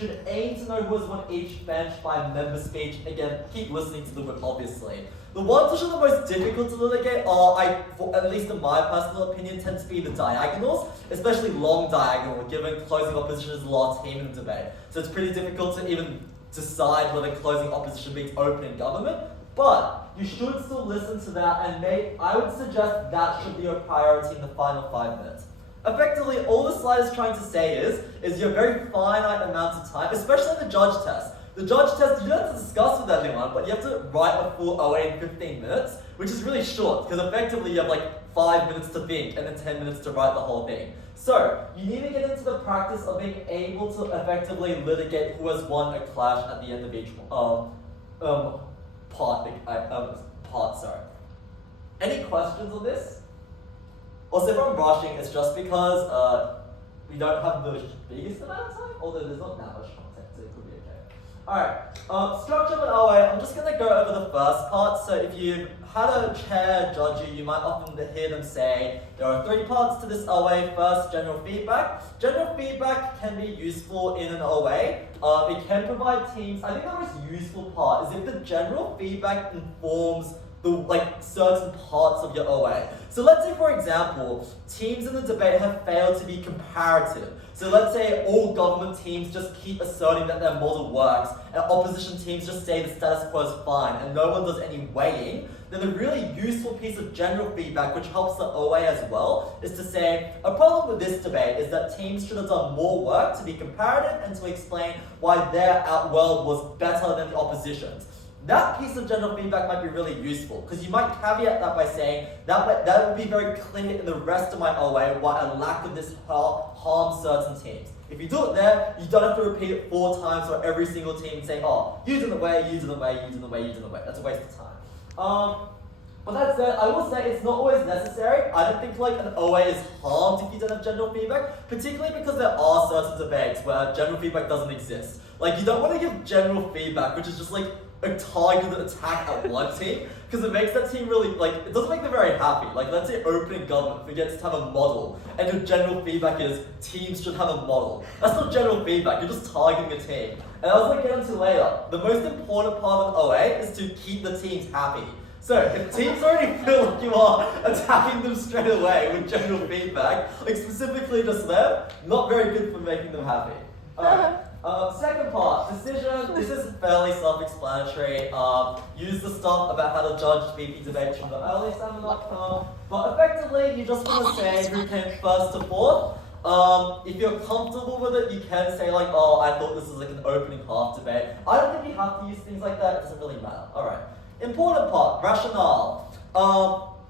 should aim to know who has won each bench by member speech. Again, keep listening to the whip, obviously. The ones which are the most difficult to litigate are, at least in my personal opinion, tend to be the diagonals, especially long diagonal, given closing opposition is the last team in the debate. So it's pretty difficult to even decide whether closing opposition means opening government, but you should still listen to that, and I would suggest that should be your priority in the final 5 minutes. Effectively, all the slide is trying to say is your very finite amount of time, especially the judge test. The judge test, you don't have to discuss with anyone, but you have to write a full OA in 15 minutes, which is really short, because effectively you have like 5 minutes to think and then 10 minutes to write the whole thing. So, you need to get into the practice of being able to effectively litigate who has won a clash at the end of each part. Any questions on this? Also, if I'm rushing, it's just because we don't have the biggest amount of time, although there's not that much content, so it could be okay. Alright, structure of an OA, I'm just going to go over the first part. So if you've had a chair judge you might often hear them say, there are 3 parts to this OA. First, general feedback. General feedback can be useful in an OA. It can provide teams, I think the most useful part is if the general feedback informs certain parts of your OA. So let's say, for example, teams in the debate have failed to be comparative. So let's say all government teams just keep asserting that their model works, and opposition teams just say the status quo is fine, and no one does any weighing. Then a really useful piece of general feedback, which helps the OA as well, is to say, a problem with this debate is that teams should have done more work to be comparative and to explain why their outworld was better than the opposition's. That piece of general feedback might be really useful, because you might caveat that by saying that would be very clear in the rest of my OA why a lack of this harms certain teams. If you do it there, you don't have to repeat it 4 times for every single team saying, oh, you did the way, you did the way, you did the way, you did the way. That's a waste of time. But that said, I will say it's not always necessary. I don't think an OA is harmed if you don't have general feedback, particularly because there are certain debates where general feedback doesn't exist. You don't want to give general feedback, which is just a targeted attack at one team, because it makes that team really, it doesn't make them very happy. Let's say opening government forgets to have a model, and your general feedback is teams should have a model. That's not general feedback, you're just targeting a team. And as I'll get into later, the most important part of an OA is to keep the teams happy. So, if teams already feel like you are attacking them straight away with general feedback, specifically just them, not very good for making them happy. Alright. Second part, decision. This is fairly self-explanatory. Use the stuff about how to judge VP debates from the earlier seminar. But effectively, you just want to say who came first to fourth. If you're comfortable with it, you can say oh, I thought this was an opening half debate. I don't think you have to use things like that. It doesn't really matter. Alright. Important part, rationale.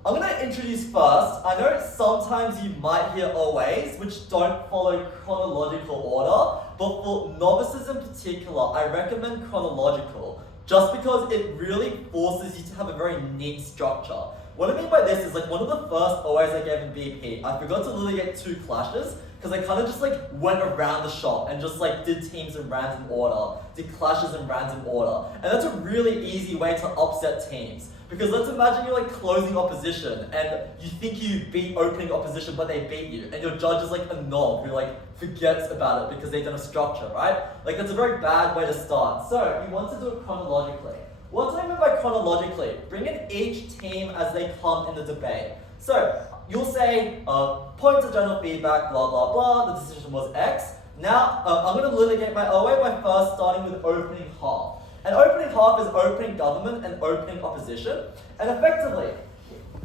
I'm going to introduce first. I know sometimes you might hear OAs which don't follow chronological order, but for novices in particular, I recommend chronological, just because it really forces you to have a very neat structure. What I mean by this is one of the first OAs I gave in BP, I forgot to litigate 2 clashes, because I kind of just went around the shop and just did teams in random order, did clashes in random order. And that's a really easy way to upset teams. Because let's imagine you're closing opposition and you think you beat opening opposition but they beat you, and your judge is a knob who forgets about it because they don't have structure, right? That's a very bad way to start. So you want to do it chronologically. What do I mean by chronologically? Bring in each team as they come in the debate. So you'll say, point to general feedback, blah, blah, blah, the decision was X. Now, I'm going to litigate my OA by first starting with opening half. And opening half is opening government and opening opposition. And effectively,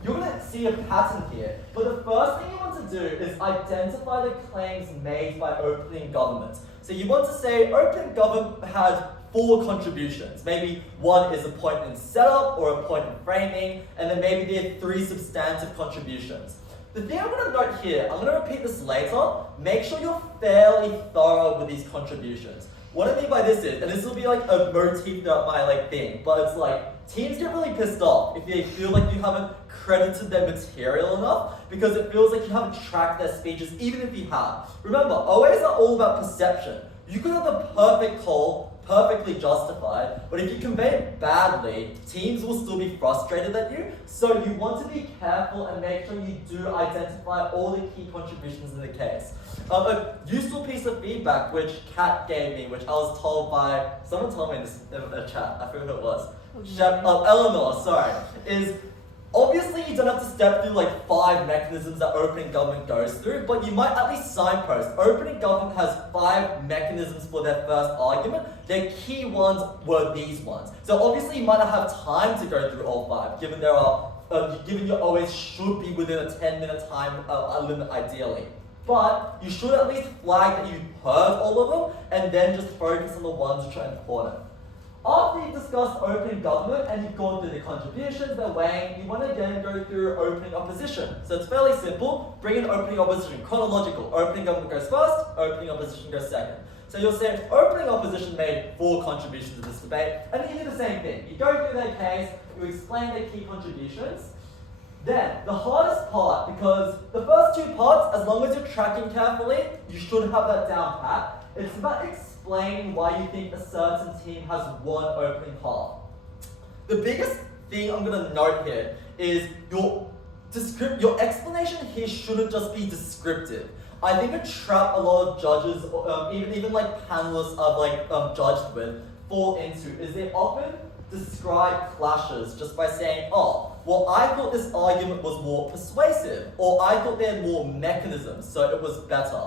you're going to see a pattern here. But the first thing you want to do is identify the claims made by opening government. So you want to say opening government had 4 contributions. Maybe 1 is a point in setup or a point in framing, and then maybe there are 3 substantive contributions. The thing I'm going to note here, I'm going to repeat this later, make sure you're fairly thorough with these contributions. What I mean by this is, and this will be a motif throughout my thing, but it's teams get really pissed off if they feel you haven't credited their material enough, because it feels you haven't tracked their speeches, even if you have. Remember, OAs are all about perception. You could have the perfect call, perfectly justified, but if you convey it badly, teams will still be frustrated at you, so you want to be careful and make sure you do identify all the key contributions in the case. A useful piece of feedback which Kat gave me, which I was told by, someone told me this in a chat, I forget who it was, Eleanor, sorry, is obviously you don't have to step through like 5 mechanisms that opening government goes through, but you might at least signpost. Opening government has 5 mechanisms for their first argument. Their key ones were these ones. So obviously you might not have time to go through all 5, given there are, given your OAs should be within a 10-minute time limit ideally. But you should at least flag that you've heard all of them, and then just focus on the ones which are important. After you've discussed opening government and you've gone through the contributions, the weighing, you want to again go through opening opposition. So it's fairly simple. Bring in opening opposition, chronological. Opening government goes first, opening opposition goes second. So you'll say opening opposition made 4 contributions to this debate, and then you do the same thing. You go through their case, you explain their key contributions. Then, the hardest part, because the first 2 parts, as long as you're tracking carefully, you should have that down pat. It's about explaining why you think a certain team has won opening half. The biggest thing I'm going to note here is your explanation here shouldn't just be descriptive. I think a trap a lot of judges, even like panelists I've like judged with, fall into is they often describe clashes just by saying, oh, well, I thought this argument was more persuasive, or I thought they had more mechanisms, so it was better.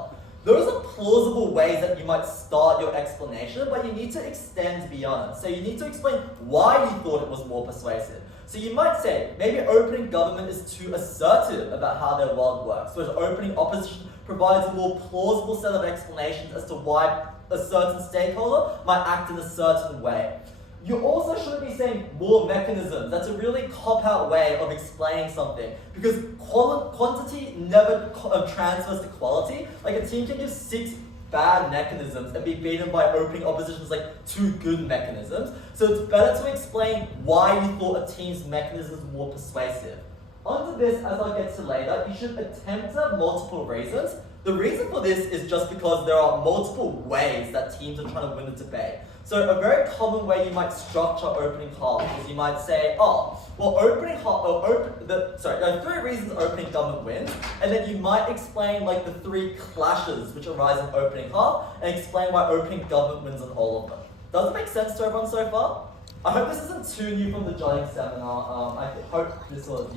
Those are plausible ways that you might start your explanation, but you need to extend beyond. So you need to explain why you thought it was more persuasive. So you might say, maybe opening government is too assertive about how their world works, whereas opening opposition provides a more plausible set of explanations as to why a certain stakeholder might act in a certain way. You also shouldn't be saying more mechanisms. That's a really cop-out way of explaining something, because quantity never transfers to quality. Like a team can give 6 bad mechanisms and be beaten by opening opposition's like 2 good mechanisms. So it's better to explain why you thought a team's mechanisms were more persuasive. Onto this, as I'll get to later, you should attempt to have multiple reasons. The reason for this is just because there are multiple ways that teams are trying to win the debate. So a very common way you might structure opening half is you might say, oh, well, there are 3 reasons opening government wins, and then you might explain like the 3 clashes which arise in opening half, and explain why opening government wins on all of them. Does it make sense to everyone so far? I hope this isn't too new from the judging seminar. I hope this was,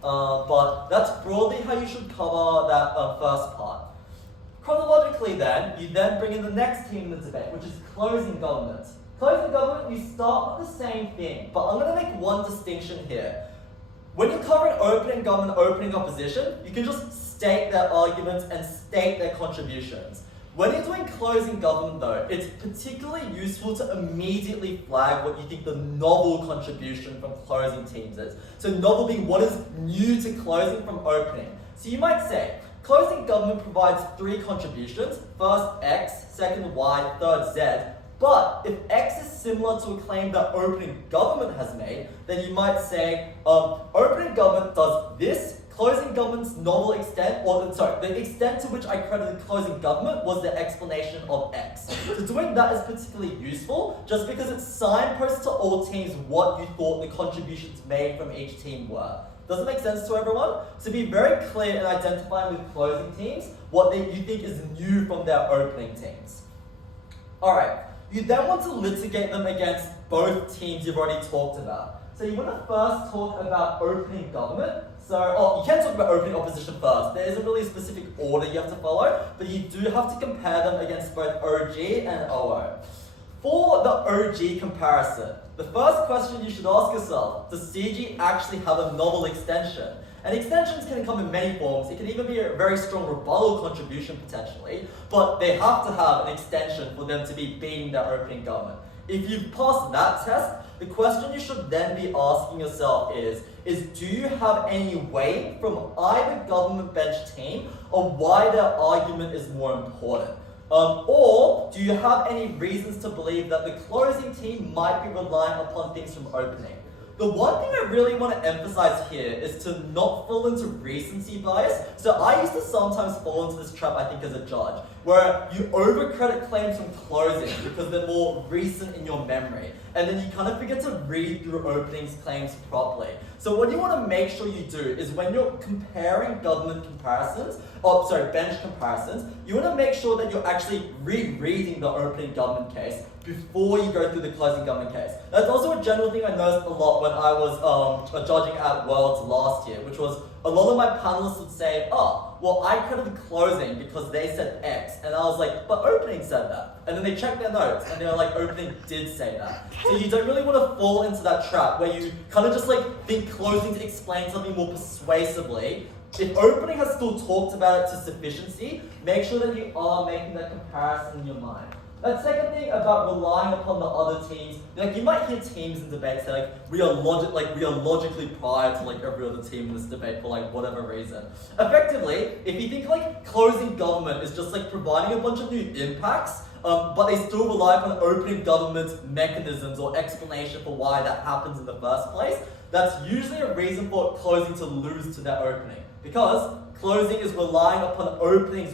but that's broadly how you should cover that first part. Chronologically then, you then bring in the next team in the debate, which is closing government. Closing government, you start with the same thing, but I'm going to make one distinction here. When you're covering opening government, opening opposition, you can just state their arguments and state their contributions. When you're doing closing government though, it's particularly useful to immediately flag what you think the novel contribution from closing teams is. So novel being what is new to closing from opening. So you might say, closing government provides 3 contributions, first X, second Y, third Z, but if X is similar to a claim that opening government has made, then you might say, opening government does this, closing government's novel extent, the extent to which I credited closing government was the explanation of X. So doing that is particularly useful, just because it signposts to all teams what you thought the contributions made from each team were. Does it make sense to everyone? So be very clear in identifying with closing teams what you think is new from their opening teams. Alright, you then want to litigate them against both teams you've already talked about. So you want to first talk about opening government. You can talk about opening opposition first. There isn't really a specific order you have to follow, but you do have to compare them against both OG and OO. For the OG comparison, the first question you should ask yourself, does CG actually have a novel extension? And extensions can come in many forms. It can even be a very strong rebuttal contribution potentially, but they have to have an extension for them to be beating their opening government. If you've passed that test, the question you should then be asking yourself is do you have any weight from either government bench team on why their argument is more important? Or do you have any reasons to believe that the closing team might be relying upon things from opening? The one thing I really want to emphasize here is to not fall into recency bias. So I used to sometimes fall into this trap, I think, as a judge. where you overcredit claims from closing because they're more recent in your memory, and then you kind of forget to read through openings claims properly. So what you want to make sure you do is when you're comparing government comparisons, bench comparisons, you want to make sure that you're actually rereading the opening government case before you go through the closing government case. That's also a general thing I noticed a lot when I was judging at Worlds last year, which was a lot of my panelists would say, oh, well, I credited closing because they said X. And I was like, but opening said that. And then they checked their notes and they were like, opening did say that. So you don't really want to fall into that trap where you kind of just like think closing to explain something more persuasively. If opening has still talked about it to sufficiency, make sure that you are making that comparison in your mind. That second thing about relying upon the other teams, like you might hear teams in debates say we are logically prior to like every other team in this debate for like whatever reason. Effectively, if you think like closing government is just like providing a bunch of new impacts, but they still rely upon opening government mechanisms or explanation for why that happens in the first place, that's usually a reason for closing to lose to their opening. Because closing is relying upon openings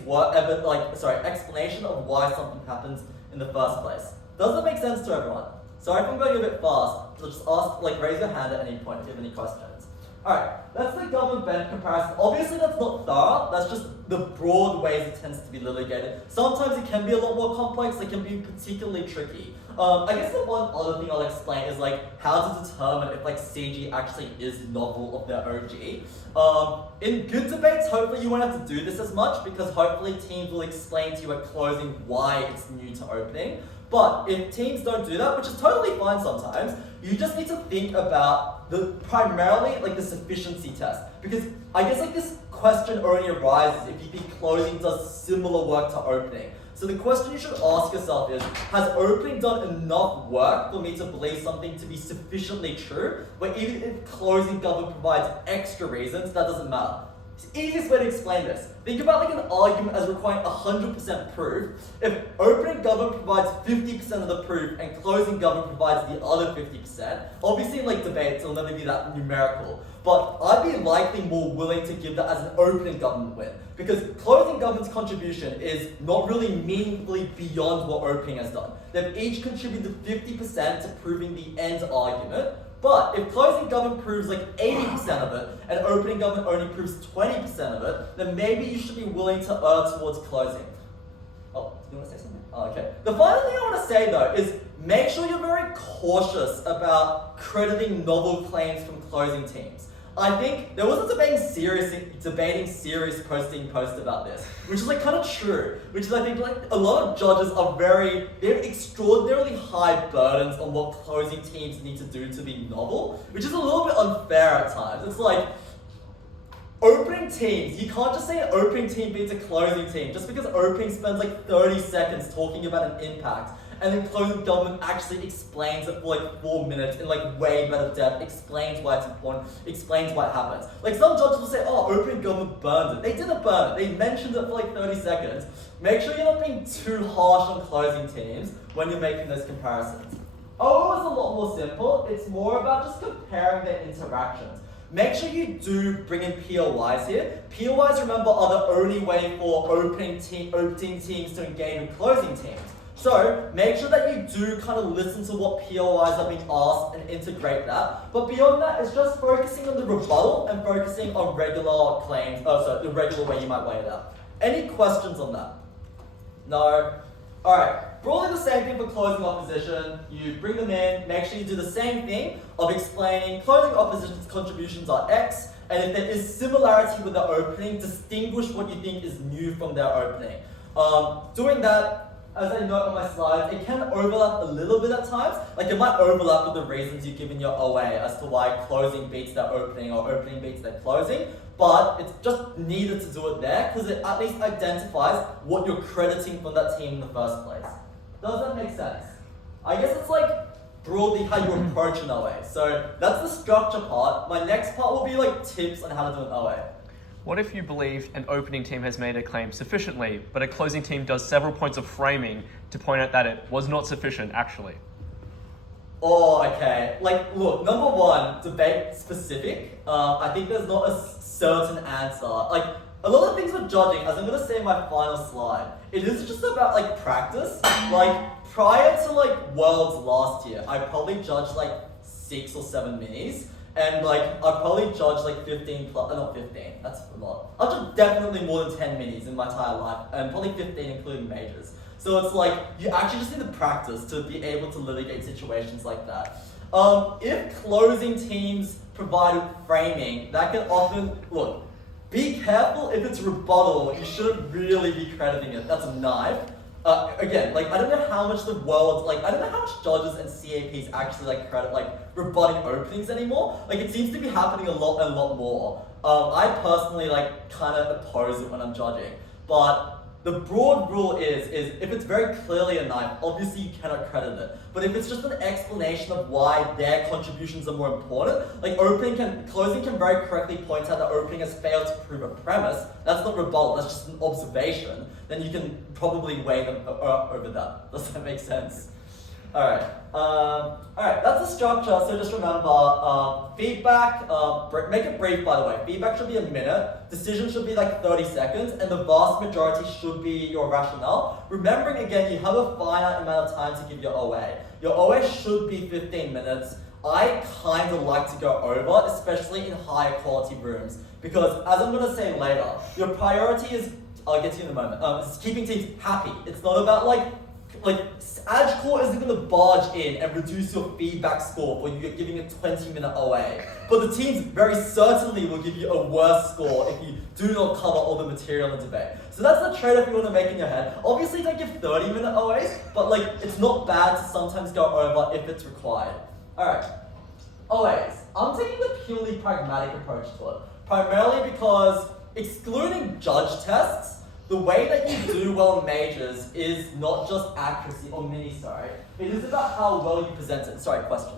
explanation of why something happens in the first place. Does that make sense to everyone? Sorry if I'm going a bit fast, so just raise your hand at any point if you have any questions. Alright, that's the government bench comparison. Obviously that's not thorough, that's just the broad ways it tends to be litigated. Sometimes it can be a lot more complex, it can be particularly tricky. I guess the one other thing I'll explain is like how to determine if like CG actually is novel of their OG. In good debates, hopefully you won't have to do this as much because hopefully teams will explain to you at closing why it's new to opening. But if teams don't do that, which is totally fine sometimes, you just need to think about primarily like the sufficiency test. Because I guess like this question only arises if you think closing does similar work to opening. So the question you should ask yourself is, has opening done enough work for me to believe something to be sufficiently true, where even if closing government provides extra reasons, that doesn't matter? It's the easiest way to explain this. Think about like an argument as requiring 100% proof. If opening government provides 50% of the proof and closing government provides the other 50%, obviously in like debates it'll never be that numerical, but I'd be likely more willing to give that as an opening government win. Because closing government's contribution is not really meaningfully beyond what opening has done. They've each contributed 50% to proving the end argument, but if closing government proves like 80% of it and opening government only proves 20% of it, then maybe you should be willing to err towards closing. Oh, you want to say something? Oh, okay. The final thing I want to say though is make sure you're very cautious about crediting novel claims from closing teams. I think there was a debating series posting post about this, which is like kind of true, which is I think like a lot of judges they have extraordinarily high burdens on what closing teams need to do to be novel, which is a little bit unfair at times. It's like, opening teams, you can't just say an opening team beats a closing team, just because opening spends like 30 seconds talking about an impact, and then closing government actually explains it for like 4 minutes in like way better depth, explains why it's important, explains why it happens. Like some judges will say, oh, opening government burned it. They didn't burn it, they mentioned it for like 30 seconds. Make sure you're not being too harsh on closing teams when you're making those comparisons. OO is a lot more simple, it's more about just comparing their interactions. Make sure you do bring in POIs here. POIs, remember, are the only way for opening teams to engage with closing teams. So make sure that you do kind of listen to what POIs are being asked and integrate that. But beyond that, it's just focusing on the rebuttal and focusing on regular claims, the regular way you might weigh it out. Any questions on that? No? Alright, broadly the same thing for closing opposition. You bring them in, make sure you do the same thing of explaining closing opposition's contributions are X, and if there is similarity with their opening, distinguish what you think is new from their opening. Doing that, as I note on my slide, it can overlap a little bit at times. Like it might overlap with the reasons you've given your OA as to why closing beats their opening or opening beats their closing, but it's just needed to do it there because it at least identifies what you're crediting from that team in the first place. Does that make sense? I guess it's like broadly how you approach an OA. So that's the structure part. My next part will be like tips on how to do an OA. What if you believe an opening team has made a claim sufficiently, but a closing team does several points of framing to point out that it was not sufficient actually? Oh, okay. Like, look, number one, debate specific. I think there's not a certain answer. Like, a lot of things with judging, as I'm gonna say in my final slide, it is just about like practice. Like prior to like Worlds last year, I probably judged like 6 or 7 minis. And like, I probably judged like 15 plus, not 15, that's a lot. I've judged definitely more than 10 minis in my entire life, and probably 15 including majors. So it's like, you actually just need to practice to be able to litigate situations like that. If closing teams provide framing, that can often, look, be careful if it's rebuttal, you shouldn't really be crediting it, that's a knife. Again, like I don't know how much the world, like I don't know how much judges and CAPs actually like credit like rebutting openings anymore. Like it seems to be happening a lot more. I personally like kind of oppose it when I'm judging, but the broad rule is if it's very clearly a knife, obviously you cannot credit it. But if it's just an explanation of why their contributions are more important, like closing can very correctly point out that opening has failed to prove a premise, that's not rebuttal, that's just an observation, then you can probably weigh them over that. Does that make sense? Alright, that's the structure, so just remember, feedback, make it brief by the way, feedback should be a minute, decision should be like 30 seconds, and the vast majority should be your rationale. Remembering again, you have a finite amount of time to give your OA. Your OA should be 15 minutes. I kind of like to go over, especially in higher quality rooms, because as I'm going to say later, your priority is, I'll get to you in a moment, is keeping teams happy. It's not about like AdJudicator isn't going to barge in and reduce your feedback score for you giving a 20-minute OA. But the teams very certainly will give you a worse score if you do not cover all the material in the debate. So that's the trade-off you want to make in your head. Obviously don't give 30-minute OAs, but like it's not bad to sometimes go over if it's required. Alright, OAs. I'm taking the purely pragmatic approach to it. Primarily because excluding judge tests, the way that you do well in majors is not just accuracy, or mini, sorry. It is about how well you present it. Sorry, question.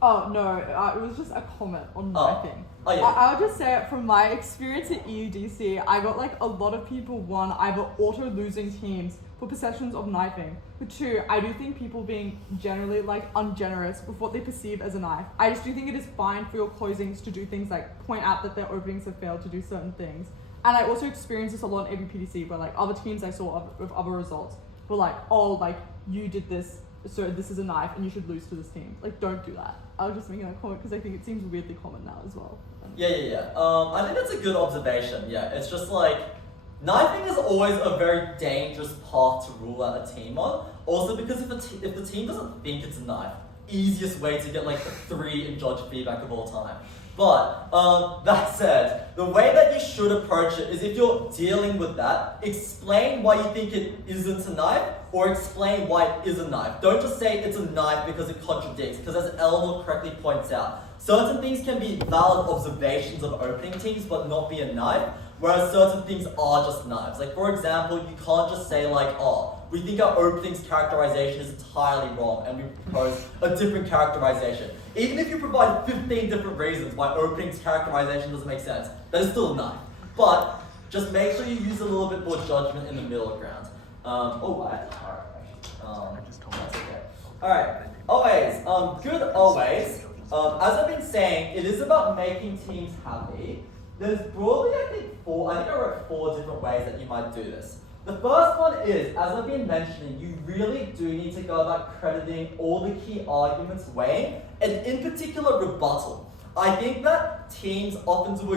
Oh, no, it was just a comment on knifing. Oh, yeah. I'll just say it from my experience at EUDC, I got like a lot of people, one, either auto-losing teams for perceptions of knifing. But two, I do think people being generally like ungenerous with what they perceive as a knife. I just do think it is fine for your closings to do things like point out that their openings have failed to do certain things. And I also experienced this a lot in ABPDC where like other teams I saw with other results were like, oh, like you did this, so this is a knife and you should lose to this team. Like, don't do that. I was just making that comment because I think it seems weirdly common now as well. Yeah. I think that's a good observation. Yeah, it's just like, knifing is always a very dangerous path to rule out a team on. Also because if the team doesn't think it's a knife, easiest way to get like a 3 in judge feedback of all time. But that said, the way that you should approach it is if you're dealing with that, explain why you think it isn't a knife, or explain why it is a knife. Don't just say it's a knife because it contradicts, because as Eleanor correctly points out, certain things can be valid observations of opening teams but not be a knife, whereas certain things are just knives. Like for example, you can't just say like, oh, we think our openings characterization is entirely wrong and we propose a different characterization. Even if you provide 15 different reasons why openings characterization doesn't make sense, that is still a knife. But just make sure you use a little bit more judgment in the middle ground. That's okay. Alright, always, good always. As I've been saying, it is about making teams happy. There's broadly, I wrote 4 different ways that you might do this. The first one is, as I've been mentioning, you really do need to go about crediting all the key arguments weighing, and in particular rebuttal. I think that judges often do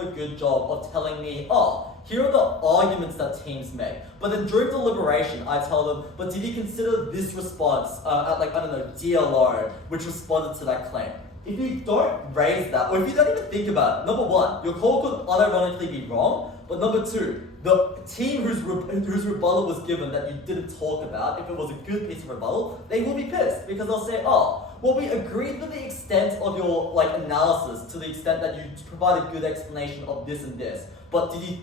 a good job of telling me, oh, here are the arguments that teams make. But then during deliberation, I tell them, but did you consider this response at like, I don't know, DLO, which responded to that claim? If you don't raise that, or if you don't even think about it, number one, your call could unironically be wrong, but number two, the team whose rebuttal was given that you didn't talk about, if it was a good piece of rebuttal, they will be pissed because they'll say, oh, well, we agreed to the extent of your analysis to the extent that you provide a good explanation of this and this, but did you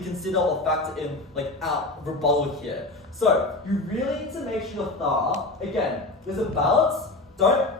consider or factor in our rebuttal here? So you really need to make sure you're thorough. Again, there's a balance. Don't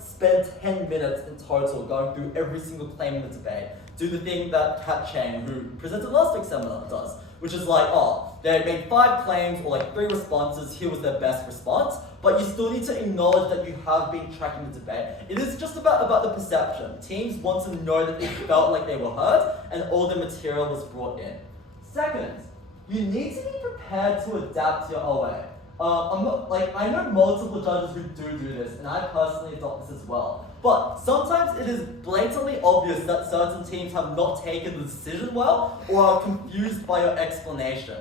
spend 10 minutes in total going through every single claim in the debate. Do the thing that Kat Chang, who presented last week's seminar, does. which is like, oh, they made 5 claims or like 3 responses, here was their best response, but you still need to acknowledge that you have been tracking the debate. It is just about the perception. Teams want to know that they felt like they were heard and all the material was brought in. Second, you need to be prepared to adapt your OA. I know multiple judges who do this, and I personally adopt this as well. But sometimes it is blatantly obvious that certain teams have not taken the decision well or are confused by your explanation.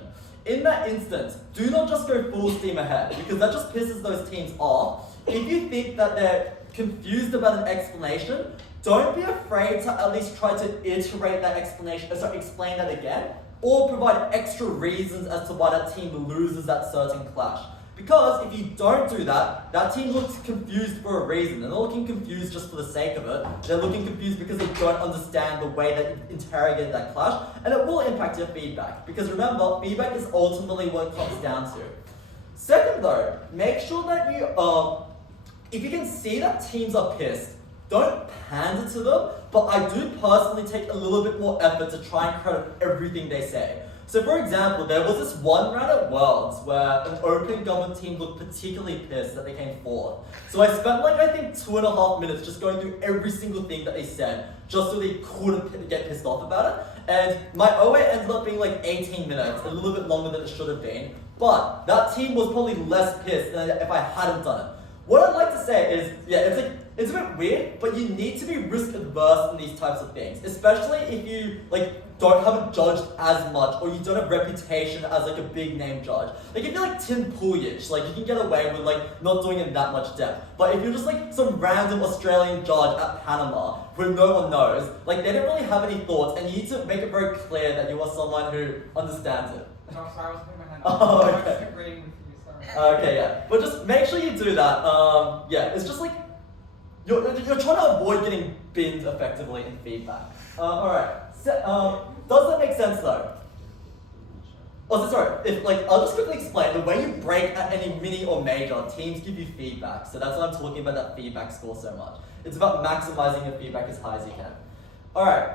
In that instance, do not just go full steam ahead, because that just pisses those teams off. If you think that they're confused about an explanation, don't be afraid to at least try to iterate that explanation, explain that again, or provide extra reasons as to why that team loses that certain clash. Because if you don't do that, that team looks confused for a reason. They're not looking confused just for the sake of it. They're looking confused because they don't understand the way that you interrogated that clash, and it will impact your feedback. Because remember, feedback is ultimately what it comes down to. Second though, make sure that you, if you can see that teams are pissed, don't pander to them, but I do personally take a little bit more effort to try and credit everything they say. So for example, there was this one round at Worlds where an open government team looked particularly pissed that they came fourth. So I spent I think 2.5 minutes just going through every single thing that they said, just so they couldn't get pissed off about it. And my OA ended up being 18 minutes, a little bit longer than it should have been. But that team was probably less pissed than if I hadn't done it. What I'd like to say is, it's a bit weird, but you need to be risk adverse in these types of things, especially if you don't have it judged as much, or you don't have reputation as a big name judge. If you're Tim Puljich, you can get away with not doing it in that much depth. But if you're just some random Australian judge at Panama who no one knows, they don't really have any thoughts, and you need to make it very clear that you are someone who understands it. No, sorry, I was putting my hand up. Oh, okay. I was just agreeing with you, sorry. Okay, yeah. But just make sure you do that. It's just you're trying to avoid getting binned effectively in feedback. Alright. Does that make sense though? I'll just quickly explain. The way you break at any mini or major, teams give you feedback. So that's why I'm talking about that feedback score so much. It's about maximizing your feedback as high as you can. Alright.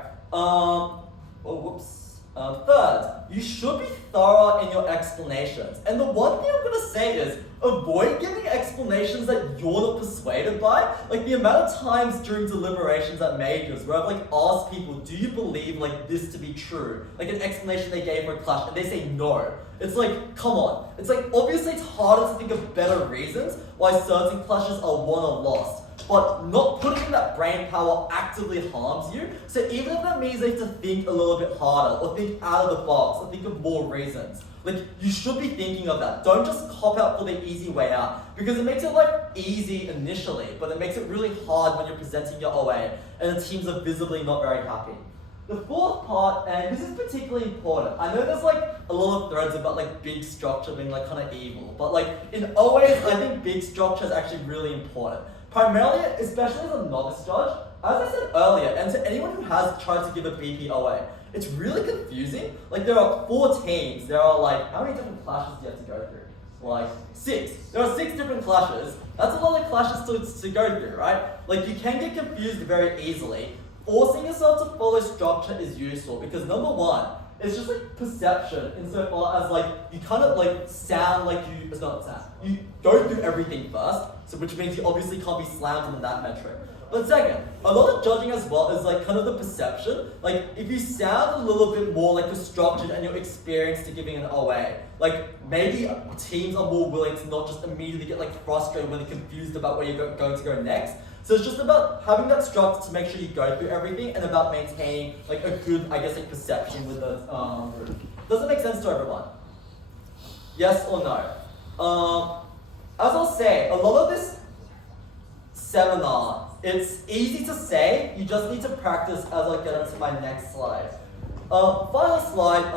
Third, you should be thorough in your explanations. And the one thing I'm going to say is, avoid giving explanations that you're not persuaded by. The amount of times during deliberations at majors where I've asked people, do you believe this to be true? An explanation they gave for a clash, and they say no. It's come on. It's obviously it's harder to think of better reasons why certain clashes are won or lost. But not putting in that brain power actively harms you. So even if that means they have to think a little bit harder, or think out of the box, or think of more reasons, you should be thinking of that. Don't just cop out for the easy way out, because it makes it easy initially, but it makes it really hard when you're presenting your OA, and the teams are visibly not very happy. The fourth part, and this is particularly important. I know there's a lot of threads about big structure being kind of evil, but in OAs, I think big structure is actually really important. Primarily, especially as a novice judge, as I said earlier, and to anyone who has tried to give a BPOA, it's really confusing. There are 4 teams. There are how many different clashes do you have to go through? 6. There are 6 different clashes. That's a lot of clashes to go through, right? You can get confused very easily. Forcing yourself to follow structure is useful because number one, it's just perception insofar as you kind of sound it's not sound. You go through everything first, so which means you obviously can't be slammed on that metric. But second, a lot of judging as well is kind of the perception. If you sound a little bit more you're structured and you're experienced to giving an OA, maybe teams are more willing to not just immediately get frustrated when they're confused about where you're going to go next. So it's just about having that structure to make sure you go through everything and about maintaining a good, perception with the group. Does it make sense to everyone? Yes or no? As I'll say, a lot of this seminar, it's easy to say, you just need to practice as I get into my next slide. Final slide,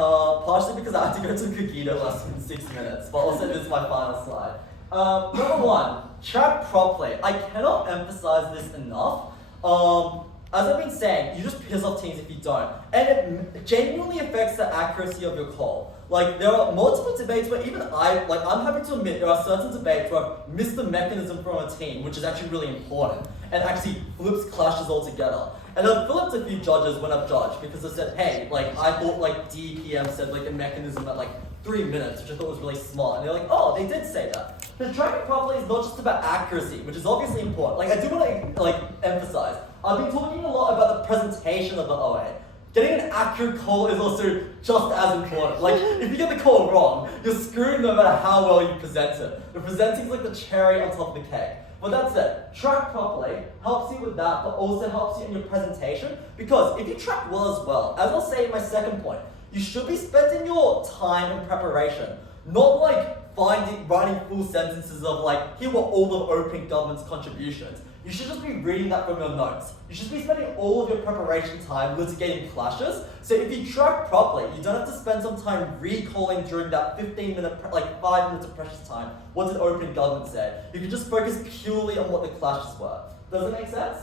partially because I have to go to Kagito less than 6 minutes, but also this is my final slide. Number one, track properly. I cannot emphasize this enough. As I've been saying, you just piss off teams if you don't. And it genuinely affects the accuracy of your call. Like, there are multiple debates where even I'm happy to admit there are certain debates where I've missed the mechanism from a team, which is actually really important, and actually flips clashes altogether. And I've flipped a few judges when I've judged because I said, hey, like, I thought, like, DPM said, like, a mechanism at, like, 3 minutes, which I thought was really smart. And they're like, oh, they did say that. But tracking properly is not just about accuracy, which is obviously important. Like, I do want to, like, emphasize, I've been talking a lot about the presentation of the OA. Getting an accurate call is also just as important. Like, if you get the call wrong, you're screwed no matter how well you present it. The presenting's like the cherry on top of the cake. But that said, track properly helps you with that, but also helps you in your presentation. Because if you track well, as I'll say in my second point, you should be spending your time in preparation, not like writing full sentences of like, here were all of open government's contributions. You should just be reading that from your notes. You should be spending all of your preparation time litigating clashes. So if you track properly, you don't have to spend some time recalling during that 15-minute, like 5 minutes of precious time, what did open government say? You can just focus purely on what the clashes were. Does it make sense?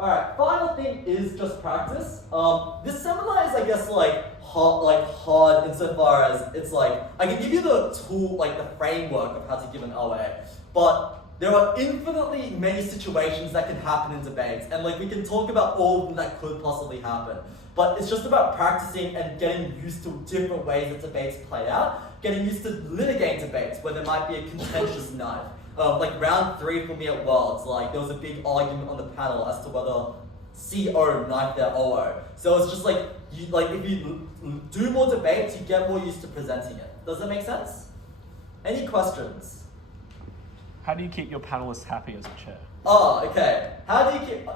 Alright, final thing is just practice. This seminar is, I guess, hard insofar as it's like, I can give you the tool, like the framework of how to give an OA, but there are infinitely many situations that can happen in debates, and like we can talk about all of them that could possibly happen. But it's just about practicing and getting used to different ways that debates play out, getting used to litigating debates where there might be a contentious knife. Like round 3 for me at Worlds, like there was a big argument on the panel as to whether CO knifed their OO. So it's just like, if you do more debates, you get more used to presenting it. Does that make sense? Any questions? How do you keep your panelists happy as a chair? Oh, okay. How do you keep...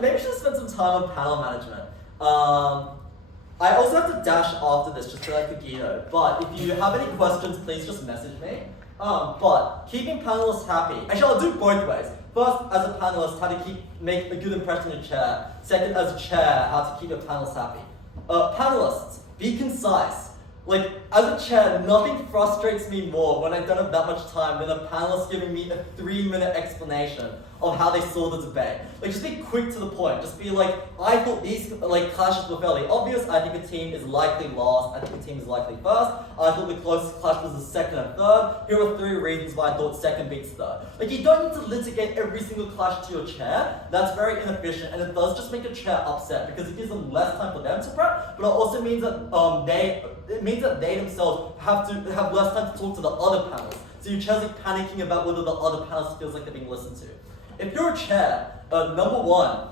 maybe I should spend some time on panel management. I also have to dash after this just so I could Guido. But if you have any questions, please just message me. But keeping panelists happy... Actually, I'll do it both ways. First, as a panelist, how to make a good impression in chair. Second, as a chair, how to keep your panelists happy. Panelists, be concise. Like, as a chair, nothing frustrates me more when I don't have that much time than a panelist giving me a 3-minute explanation of how they saw the debate. Like, just be quick to the point. Just be like, I thought these clashes were fairly obvious. I think a team is likely last. I think a team is likely first. I thought the closest clash was the second and third. Here are 3 reasons why I thought second beats third. Like, you don't need to litigate every single clash to your chair. That's very inefficient, and it does just make your chair upset because it gives them less time for them to prep, but it also means that they themselves have to have less time to talk to the other panels. So your chair's like panicking about whether the other panels feels like they're being listened to. If you're a chair, number one,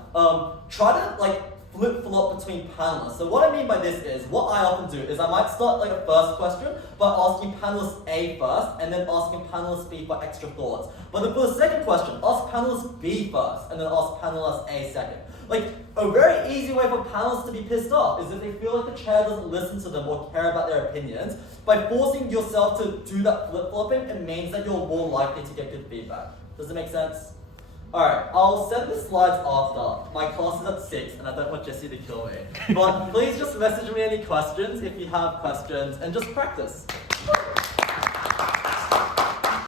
try to flip-flop between panelists. So what I mean by this is, what I often do is I might start like a first question by asking panelist A first, and then asking panelist B for extra thoughts. But then for the second question, ask panelist B first, and then ask panelist A second. Like, a very easy way for panelists to be pissed off is if they feel like the chair doesn't listen to them or care about their opinions. By forcing yourself to do that flip-flopping, it means that you're more likely to get good feedback. Does it make sense? Alright, I'll send the slides after. My class is at 6 and I don't want Jesse to kill me. But please just message me any questions if you have questions and just practice.